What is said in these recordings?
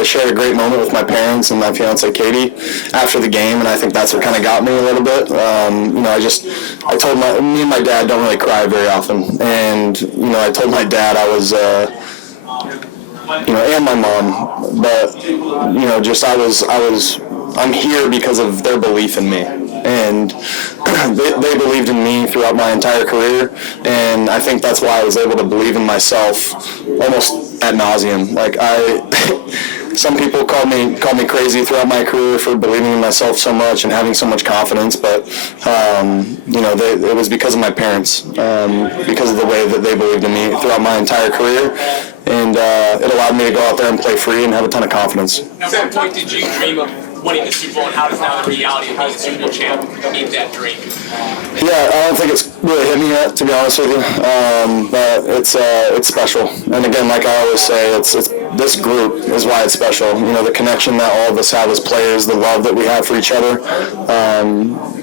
I shared a great moment with my parents and my fiance Katie after the game, and I think that's what kind of got me a little bit. I told me and my dad don't really cry very often, and I told my dad I was. And my mom, but I'm here because of their belief in me, and they believed in me throughout my entire career, and I think that's why I was able to believe in myself almost ad nauseum. Like some people called me crazy throughout my career for believing in myself so much and having so much confidence, but it was because of my parents, because of the way that they believed in me throughout my entire career, and it allowed me to go out there and play free and have a ton of confidence. At what point did you dream of winning the Super Bowl, and how does now the reality of being a Super Bowl champ meet that dream? Yeah, I don't think it's really hit me yet, to be honest with you. But it's special. And again, like I always say, it's this group is why it's special. The connection that all of us have as players, the love that we have for each other.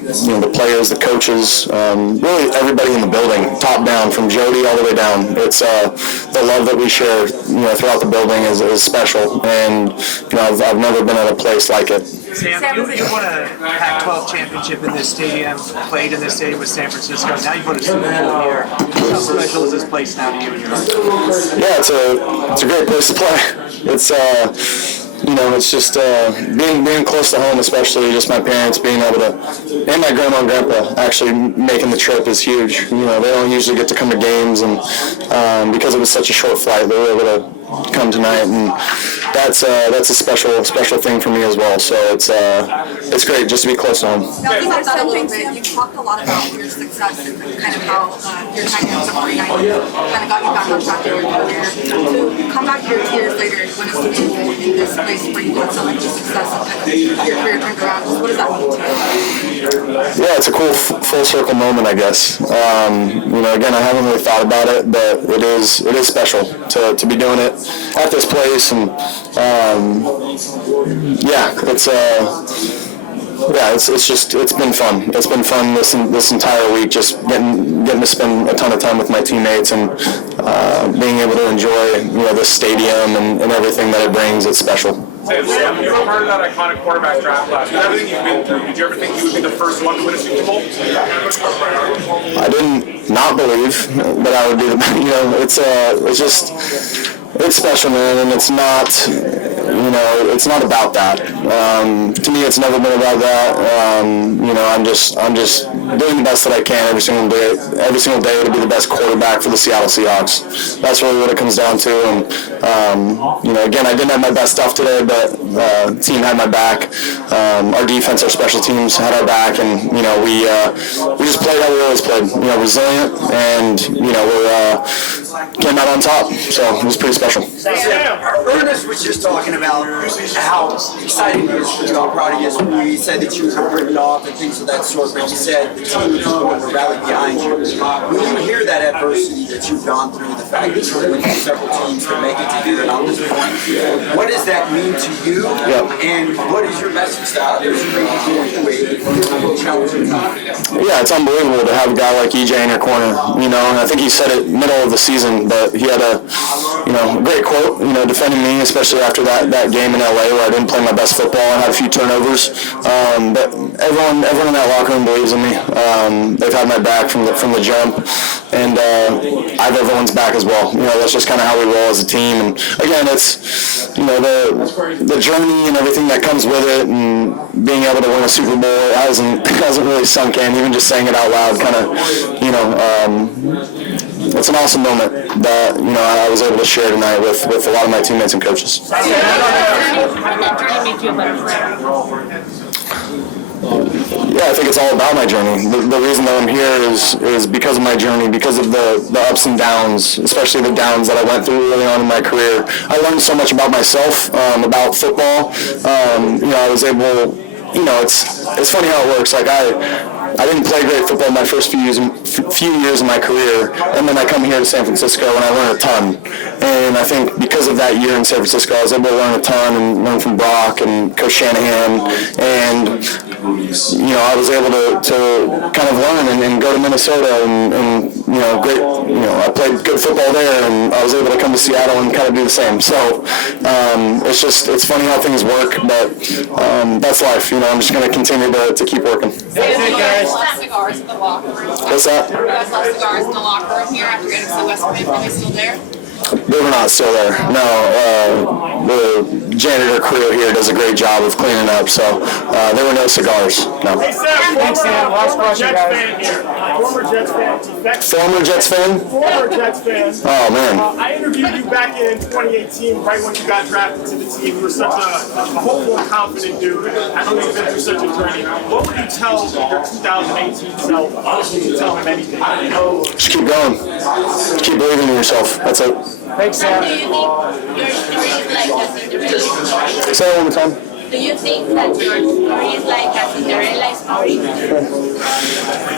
The players, the coaches, really everybody in the building, top down, from Jody all the way down. It's the love that we share, throughout the building is special. And I've never been at a place like it. Sam, you won a Pac-12 championship in this stadium, played in this stadium with San Francisco. Now you've won a Super Bowl here. How special is this place now to you and your life? Yeah, it's a great place to play. It's it's just being close to home, especially just my parents being able to, and my grandma and grandpa actually making the trip is huge. They don't usually get to come to games, and because it was such a short flight, they were able to come tonight, and that's a special thing for me as well. So it's great just to be close to home. Now, about that a little bit, you talked a lot about your success and kind of how your time in the 49ers kind of got you back on track in your career. To come back here 2 years later and win a Super Bowl in this place where you had so much success and kind of your career turned around, what does that mean to you? Yeah, it's a cool full circle moment, I guess. Again, I haven't really thought about it, but it is special to be doing it at this place, and it's been fun. It's been fun this entire week, just getting to spend a ton of time with my teammates and being able to enjoy this stadium and everything that it brings. It's special. Sam, you were part of that iconic quarterback draft class. With everything you've been through, did you ever think you would be the first one to win a Super Bowl? I didn't not believe that I would be it's special, man, and it's not, it's not about that. To me, it's never been about that. I'm just doing the best that I can every single day to be the best quarterback for the Seattle Seahawks. That's really what it comes down to. And again, I didn't have my best stuff today, but the team had my back. Our defense, our special teams had our back, and we just played how we always played. Resilient, and we came out on top. So it was pretty special. Sam, Ernest was just talking about how excited he is, how proud he is. He said that you were written off and things of that sort, but he said the team is going to rally behind you. When you hear that adversity that you've gone through, the fact that you're with several teams to make it to here and on this point, what does that mean to you? Yep. And what is your message to others who may be going through a challenging time? Yeah, it's unbelievable to have a guy like EJ in your corner. And I think he said it middle of the season, but he had a great quote, defending me, especially after that game in LA where I didn't play my best football and had a few turnovers. But everyone in that locker room believes in me. They've had my back from the jump, and I have everyone's back as well. That's just kind of how we roll as a team. And again, it's the journey and everything that comes with it, and being able to win a Super Bowl hasn't really sunk in. Even just saying it out loud, kind of it's an awesome moment that I was able to share tonight with a lot of my teammates and coaches. How did that journey make you a better player? Yeah, I think it's all about my journey. The reason that I'm here is because of my journey, because of the ups and downs, especially the downs that I went through early on in my career. I learned so much about myself, about football. I was able, it's funny how it works. Like I didn't play great football my first few years of my career, and then I come here to San Francisco and I learned a ton. And I think because of that year in San Francisco, I was able to learn a ton and learn from Brock and Coach Shanahan. And I was able to kind of learn and go to Minnesota and I played good football there, and I was able to come to Seattle and kind of do the same. So it's funny how things work, but that's life. I'm just going to continue to keep working. Last cigars in the locker room. What's that? You guys left cigars in the locker room here after getting to the West Point. Are they still there? They were not still there. No, the janitor crew here does a great job of cleaning up, so there were no cigars. No. Hey Sam, last question, Jets fan here. Former Jets fan. Former Jets fan? Former Jets fan. Oh, man. I interviewed you back in 2018, right when you got drafted to the team. You were such a hopeful, confident dude. I know you've been through such a journey. What would you tell your 2018 self? What would you tell him anything? Just keep going. Keep believing in yourself. That's it. Thanks, Sam. Do you think your story is like a Cinderella story? Say that one more time. Do you think that your story is like a Cinderella story?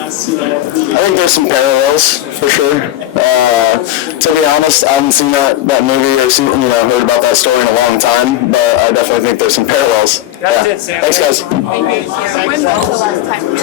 I think there's some parallels for sure. To be honest, I haven't seen that movie or heard about that story in a long time, but I definitely think there's some parallels. That's it, Sam. Thanks, guys. When was the last time